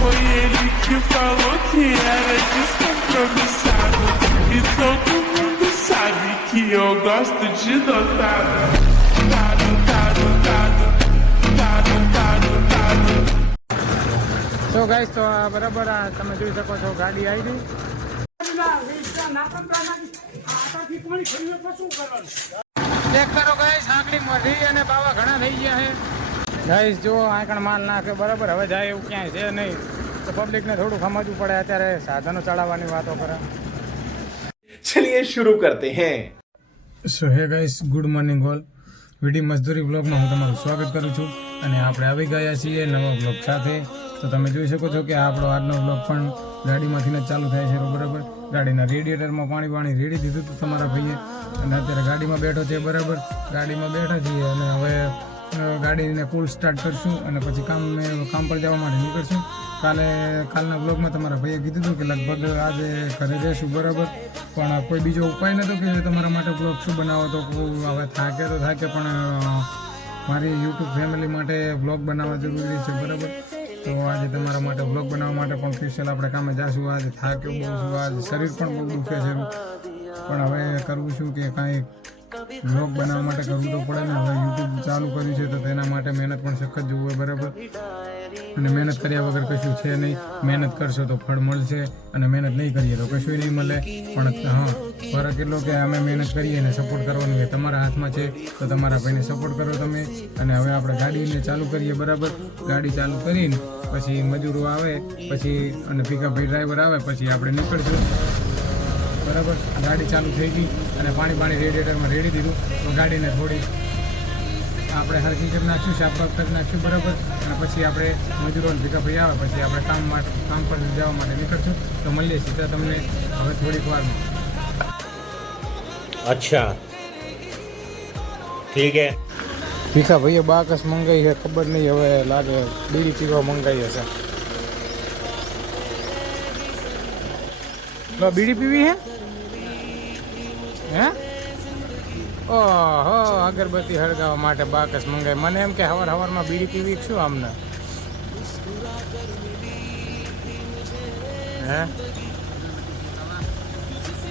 Foi ele que falou que era descompromissado. E todo mundo sabe que eu gosto de dotado. Dado, dado, dado, dado, dado, dado. તો guys તો આ બરાબર આ તમે જોઈ શકો છો ગાડી આવી ગઈ. ચેક કરો ગાઈસ આંકડી મઢી અને બાવા ઘણા થઈ ગયા છે. ગાઈસ જો આંકણ માલ નાખે બરાબર હવે જાય એવું ક્યાંય છે નહીં તો પબ્લિકને થોડું સમજવું પડે. અત્યારે સાધનો ચલાવવાની વાતો કરે. चलिए शुरू करते हैं. So hey guys good morning all. વીડી મજદૂરી બ્લોગમાં હું તમારું સ્વાગત કરું છું અને આપણે આવી ગયા છીએ નવા બ્લોગ સાથે. તો તમે જોઈ શકો છો કે આપણો આજનો બ્લોગ પણ ગાડીમાંથી જ ચાલુ થાય છે બરાબર. ગાડીના રેડિએટરમાં પાણી રેડી દીધું હતું તમારા ભાઈએ અને અત્યારે ગાડીમાં બેઠો છે બરાબર. ગાડીમાં બેઠા છીએ અને હવે ગાડીને કુલ સ્ટાર્ટ કરશું અને પછી કામ પર જવા માટે નીકળશું. કાલના બ્લોગમાં તમારા ભાઈએ કીધું હતું કે લગભગ આજે ઘરે રહેશું બરાબર. પણ કોઈ બીજો ઉપાય નહોતો કે તમારા માટે બ્લોગ શું બનાવો તો હવે થાકે પણ મારી યુટ્યુબ ફેમિલી માટે બ્લોગ બનાવવા જરૂરી છે બરાબર. તો આજે તમારા માટે બ્લોગ બનાવવા માટે પણ સ્પેશિયલ આપણે કામે જઈશું. આજે થાક્યો બહુ છું, આજે શરીર પણ બહુ દુખે છે પણ હવે કરવું શું કે કાંઈ બ્લોગ બનાવવા માટે કરવું તો પડે ને. હવે યુટ્યુબ ચાલુ કર્યું છે તો તેના માટે મહેનત પણ સખત જોવું બરાબર. અને મહેનત કર્યા વગર કશું છે નહીં. મહેનત કરશો તો ફળ મળશે અને મહેનત નહીં કરીએ તો કશું નહીં મળે. પણ હા ફરક એટલો કે અમે મહેનત કરીએ ને સપોર્ટ કરવાનું એ તમારા હાથમાં છે. તો તમારા ભાઈને સપોર્ટ કરો તમે. અને હવે આપણે ગાડીને ચાલુ કરીએ બરાબર. ગાડી ચાલુ કરીને પછી મજૂરો આવે પછી અને પિકઅપ ડ્રાઈવર આવે પછી આપણે નીકળશું બરાબર. ગાડી ચાલુ થઈ ગઈ અને પાણી રેડિએટરમાં રેડી દીધું તો ગાડીને થોડી આપણે હરકી કરી નાખશું, સાફ કરી નાખશું બરાબર. અને પછી આપણે મજૂરોને પિકઅપ આવે પછી આપણે કામ પર જવા માટે નીકળશું. તો મળીએ સીધા તમને હવે થોડીક વારમાં. अच्छा ठीक है. ભીખા ભાઈએ બાકસ મંગાવી છે ખબર નહીં હવે લાગે બીડી પીવા મંગાવી હશે. બીડી પીવી હે ઓહો અગરબત્તી હળગાવવા માટે બાકસ મંગાવી. મને એમ કે હવારમાં બીડી પીવી શું આમને હે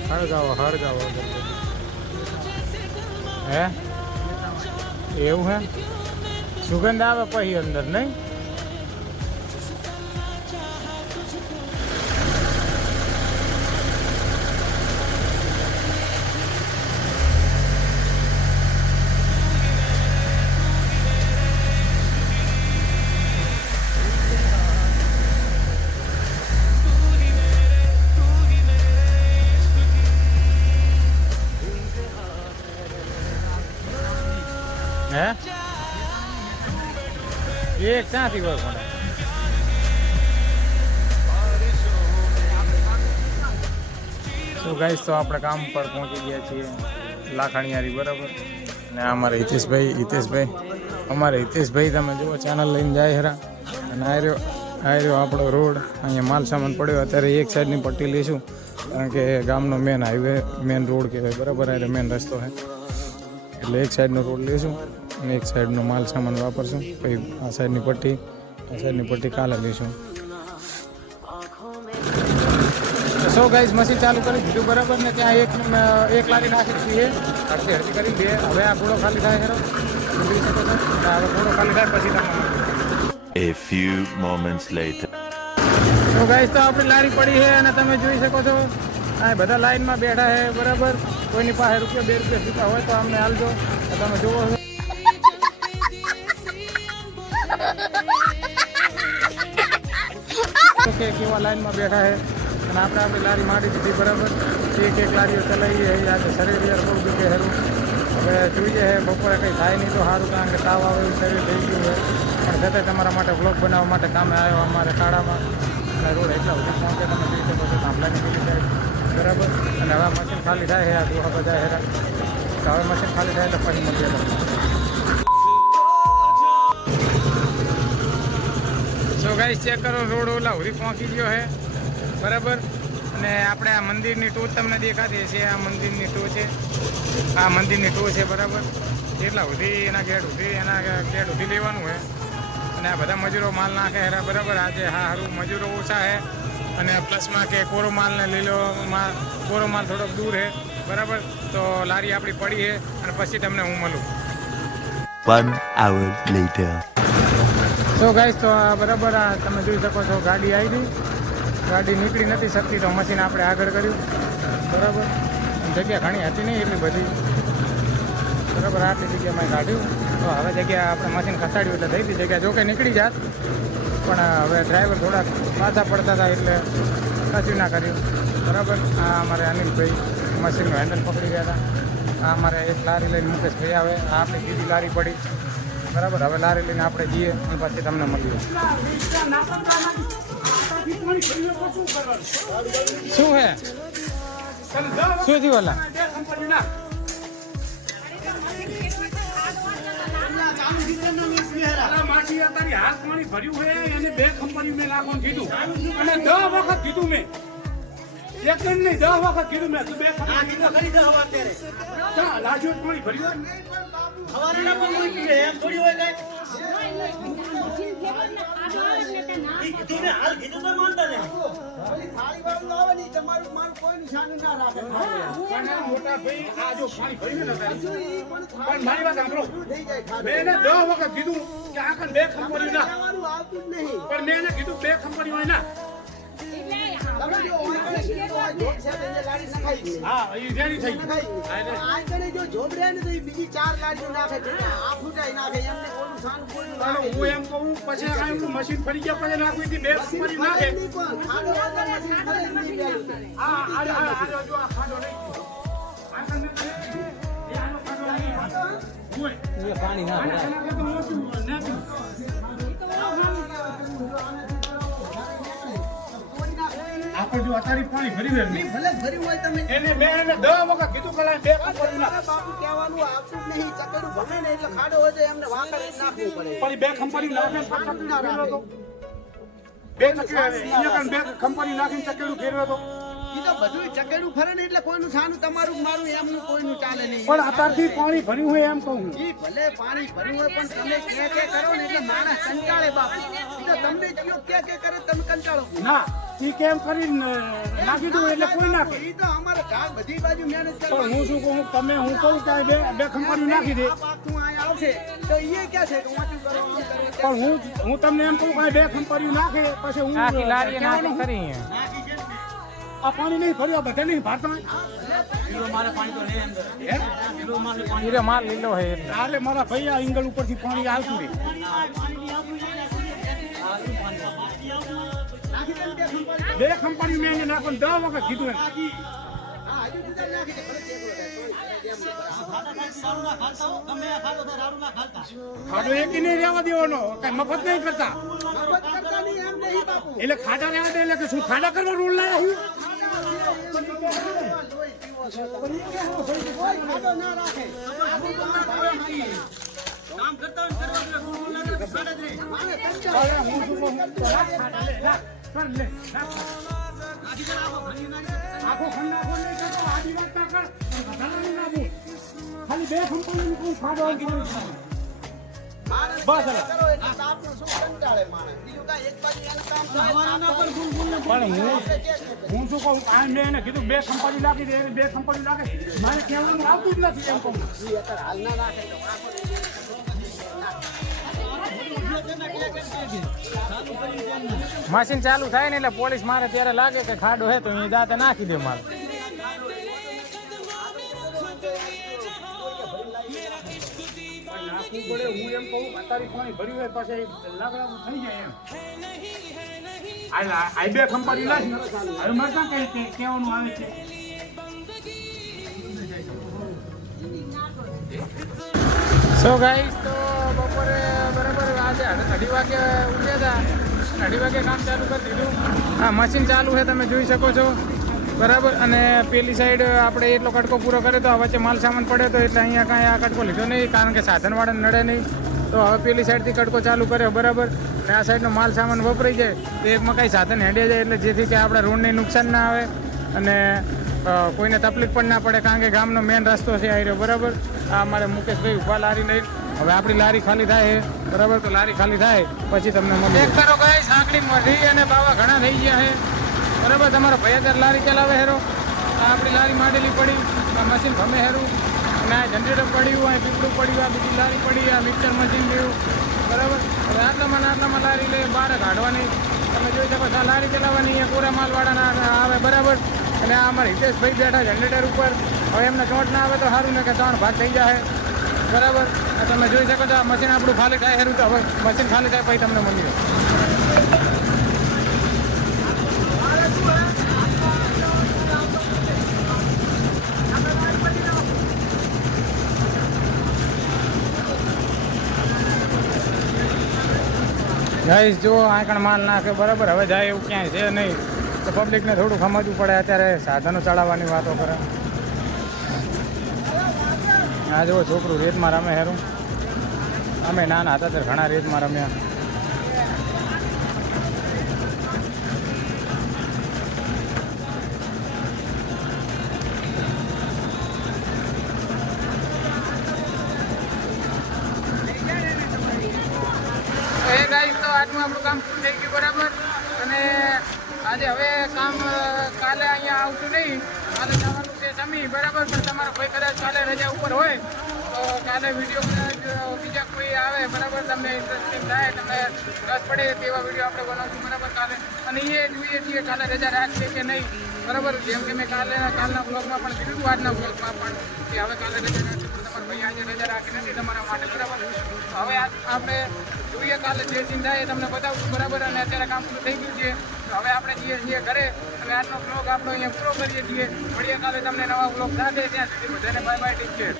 હળગાવો અગરબત્તી હે એવું હે સુગંધ આવે પછી અંદર નહીં. હે એક ક્યાંથી હોય પણ તો ગાઈસ તો આપણે કામ પર પહોંચી ગયા છીએ લાખણીયારી બરાબર. અને અમારે હિતેશભાઈ તમે જુઓ ચેનલ લઈને જાય હરા. અને આર્યો આપણો રોડ અહીંયા માલ સામાન પડ્યો. અત્યારે એક સાઈડની પટ્ટી લઈશું કારણ કે ગામનો મેન રોડ કહેવાય બરાબર. એટલે મેન રસ્તો છે એટલે એક સાઈડનો રોડ લઈશું અને એક સાઈડનો માલ સામાન વાપરશું. પછી આ સાઈડની પટ્ટી કાલે લઈશું. સો ગાઈસ મશીન ચાલુ કરી દીધું બરાબર. ને ત્યાં એક લારી નાખી છીએ હળતી કરી દે. હવે આ ઘોડો ખાલી થાય ખરો જોઈ શકો છો. હવે ઘોડો ખાલી થાય પછી તમે A few moments later. તો ગાઈસ તો આપણી લારી પડી છે અને તમે જોઈ શકો છો આ બધા લાઈનમાં બેઠા છે બરાબર. કોઈની પાસે રૂપિયા 2 રૂપિયા છૂટા હોય તો અમને હાલજો. તમે જુઓ છો કે કેવા લાઈનમાં બેઠા છે. અને આપણી લારી માંડી દીધી બરાબર. એક લારીઓ ચલાવી આજે શરીર યાર બહુ દુખે હેરું. હવે જોઈએ છે બપોરે કંઈ થાય નહીં તો સારું કારણ કે તાવ આવે શરીર થઈ ગયું હોય. પણ છતાંય તમારા માટે બ્લોગ બનાવવા માટે કામે આવ્યો અમારે કાળામાં. અને રોડ એટલા સુધી પહોંચે તમે જોઈ શકો છો થાંભલાની પેલી સાઈડ બરાબર. અને હવે મશીન ખાલી થાય છે આ દોહા બધા હેરા. તો હવે મશીન ખાલી થાય તો પછી મળીએ તમને. સો ગાઈસ ચેક કરો રોડ ઓલા સુધી પહોંચી ગયો છે બરાબર. અને આપણે આ મંદિરની ટોચ તમને દેખાતી છે. આ મંદિરની ટોચ છે બરાબર. એટલા સુધી એના ગેટ સુધી લેવાનું હોય અને આ બધા મજૂરો માલ નાખે હેરા બરાબર. આજે હા સારું મજૂરો ઓછા છે અને પ્લસમાં કે કોરો માલ ને લીલો માલ, કોરો માલ થોડોક દૂર છે બરાબર. તો લારી આપણી પડી છે અને પછી તમને હું મળું. 1 hour later. તો ગાઈસ તો બરાબર આ તમે જોઈ શકો છો ગાડી આવી ગઈ, ગાડી નીકળી નથી શકતી તો મશીન આપણે આગળ કર્યું બરાબર. જગ્યા ઘણી હતી નહીં એટલી બધી બરાબર, આટલી જગ્યામાં કાઢ્યું. તો હવે જગ્યા આપણે મશીન ખસાડ્યું એટલે થઈ હતી જગ્યા, જોકે નીકળી જાત પણ હવે ડ્રાઈવર થોડાક પાછા પડતા હતા એટલે કશું ના કર્યું બરાબર. આ અમારે અનિલભાઈ મશીનનું હેન્ડલ પકડી ગયા હતા. આ અમારે એક લારી લઈને મુકેશભાઈ આવે, આ આપણી બીજી લારી પડી બરાબર. હવે લારી લઈને આપણે જઈએ અને પછી તમને મળીએ. શું હે શું થયું ઓલા? હાથ પાણી ભર્યું હોય એને 2 કંપની મેં નાખવાનું કીધું અને 10 વખત કીધું મેં, એક નહીં 10 વખત કીધું મેં. 2 કંપની લાજુ પાણી ભર્યું મોટા ભાઈ આ જો પાણી ભર્યું ને પણ મારી વાત સાંભળો, મેં એને 10 વખત કીધું કે આ કન 2 કંપની ના, પણ મેં એને કીધું 2 કંપની હોય ના. હા એ રેડી થઈ બીજી 4 લાડીઓ નાખે છે, આ ફૂટાઈ નાખે એમને કોઈનું સાન કોઈનું નાખે. હું એમ કહું પછી આ મશીન ફરી ગયા પછી નાખવી હતી 2 કંપની નાખે. હા આ જો આ ખાડો નહીં પાણી ના આપણે જો અત્યારે પાણી ભરી ભલે ભર્યું હોય તમે એને મેં એને 10 વખત કીધું કે 2 કંપની ના, બાપુ કહેવાનું આવતું જ નહીં. ચકડું ભમે ને એટલે ખાડો હોય તો એમને વાંકર જ નાખવું પડે. પણ 2 કંપની નાખે કંપની નાખીને ચકેડું ફેરવ્યો હતો. ઈ તો બધું ચકેડું ફરે ને એટલે કોઈનું સાનું તમારું મારું એમનું કોઈનું ચાલે નહીં. પણ અત્યારથી પાણી ભર્યું હોય એમ કહું. ઈ ભલે પાણી ભર્યું હોય પણ તમે કે કરો ને એટલે માણસ કંટાળે બાપુ. ઈ તો તમને કયો કે કરે તમે કંટાળો. ના ઈ કેમ કરીને નાખી દઉં એટલે કોઈ નાખે. ઈ તો અમારે ઘાટ બધી બાજુ મહેનત પણ કરવાની. હું શું કહું, તમે હું કહું કે 2 કંપની નાખી દે, આ પાકું અહીંયા આવશે તો ઈ કે છે કે વાંચું કરો આમ કરો. પણ હું તમને એમ કહું કે 2 કંપની નાખે પછી હું આખી લારી નાખી કરી આ પાણી નહીં ભર્યું, બધા નહીં ભારતા. હીરો માલ લીલો હે એટલે હાલે મારા ભાઈ આ ઇંગલ ઉપરથી પાણી આવતું રહે. બે કંપની મેં એને નાખો 10 વખત કીધું એમ. હા હજુ જુદા નાખી દે ભલે કેવું ખાડો એકી નહીં રહેવા દેવાનો, કઈ મફત નહીં કરતા. મફત કરતા નહીં એમ નહીં બાપુ. એટલે ખાડા રહેવા દે એટલે કે શું ખાડા કરવા રોલ લાયા કોઈ ખાડો ના રાખે. કામ કરતા હોય મારે કંટાળો. હું શું કહું, આખો ખંડાખો નહીં કરતો, આડી વાત ના કર, વધારાની ના બોલ. ખાલી 2 કંપની કોઈ ખાડો માણસ બસ હવે. કરો એટલે આપનું શું કંટાળે માણસ. બીજું કાંઈ એક બાજુ એનું કામ થાય, આપનું પણ હું શું કહું, આ મેં એને કીધું 2 કંપની નાખી દે, એને 2 કંપની નાખે, મારે કહેવાનું આવતું જ નથી એમ કહું. ઈ અત્યારે હાલ ના નાખે તો મશીન ચાલુ થાય ને એટલે પોલીસ મારે ત્યારે લાગે કે ખાડો હે તો એ દાંતે નાખી દે માલ. નાખવું પડે. હું એમ કહું અત્યારે પાણી ભર્યું હોય પછી લાકડાનું થઈ જાય એમ. આ 2 કંપની નાખી હવે મારે ક્યાં કઈ કહેવાનું આવે છે. સો ગાઈસ તો બપોરે બરાબર આજે 2:30 વાગે ઉઠ્યા હતા, 2:30 વાગે કામ ચાલુ કરી દીધું. આ મશીન ચાલુ છે તમે જોઈ શકો છો બરાબર. અને પેલી સાઈડ આપણે એટલો કટકો પૂરો કર્યો તો વચ્ચે માલ સામાન પડ્યો તો એટલે અહીંયા કાંઈ આ કટકો લીધો નહીં કારણ કે સાધનવાળાને નડે નહીં. તો હવે પેલી સાઈડથી કટકો ચાલુ કર્યો બરાબર. અને આ સાઈડનો માલ સામાન વપરાઈ જાય તો એકમાં કાંઈ સાધન હેડ્યા જાય એટલે જેથી કે આપણા રોડને નુકસાન ના આવે અને કોઈને તકલીફ પણ ના પડે કારણ કે ગામનો મેન રસ્તો છે આ રહ્યો બરાબર. આ અમારે મુકેશભાઈ ઉભા લારી લઈને હવે આપણી લારી ખાલી થાય છે બરાબર, તો લારી ખાલી થાય પછી તમને મળે. એક કરો ગાય સાંકડી મઢી અને બાવા ઘણા થઈ ગયા છે બરાબર. તમારો ભૈયાદર લારી ચલાવે હેરો, આ આપણી લારી માંડેલી પડી, આ મશીન ભમે હેરું, અને આ જનરેટર પડ્યું, આ પીપળું પડ્યું, આ બીજી લારી પડી, આ મિક્સર મશીન ગયું બરાબર. હવે આટલામાં લારી લઈ બહાર કાઢવાની, તમે જોઈ શકો છો. આ લારી ચલાવવાની અહીંયા પૂરા માલવાળાના આવે બરાબર. અને આ અમારા હિતેશભાઈ બેઠા જનરેટર ઉપર. હવે એમને ચોટ ના આવે તો સારું ને કે 3 ભાગ થઈ જાય બરાબર. તમે જોઈ શકો છો આ મશીન આપણું ખાલી થાય હેરું, તો હવે મશીન ખાલી થાય પછી તમને મળી જાય. ગાઈસ જો આંકણ માલ નાખે બરાબર. હવે જાય એવું ક્યાંય છે નહીં, તો પબ્લિકને થોડું સમજવું પડે. અત્યારે સાધનો ચડાવવાની વાતો કરે. આ જો છોકરું રેતમાં રમે હેરું, અમે નાના હતા ત્યારે ઘણા રેતમાં રમ્યા. તો આજનું આપણું કામ પૂરું થઈ ગયું બરાબર. અને આજે હવે કામ કાલે અહીંયા આવતું નહીં, કાલે જવાનું છે સમી બરાબર. પણ તમારો કોઈ કદાચ કાલે રજા ઉપર હોય તો કાલે વિડીયો કદાચ બીજા કોઈ આવે બરાબર, તમને ઇન્ટરેસ્ટિંગ થાય, તમને રસ પડે તેવા વિડીયો આપણે બનાવશું બરાબર કાલે. અને એ જોઈએ છીએ કાલે રજા રાખીએ કે નહીં બરાબર. જેમ કે મેં કાલના બ્લોગમાં પણ કીધું હતું, આજના બ્લોગમાં પણ કે હવે કાલે રજા રાખીએ, પણ તમારા ભાઈ આજે રજા રાખી નથી તમારા માટે બરાબર. હવે આપણે જોઈએ કાલે જે સીન થાય એ તમને બતાવશું બરાબર. અને અત્યારે કામ પૂરું થઈ ગયું છે, તો હવે આપણે જઈએ છીએ ઘરે. અને આજનો બ્લોગ આપણો અહીંયા પૂરો કરીએ છીએ. મળીએ કાલે તમને નવા બ્લોગ સાથે. ત્યાં સુધી બધાને બાય બાય, ટેક કેર.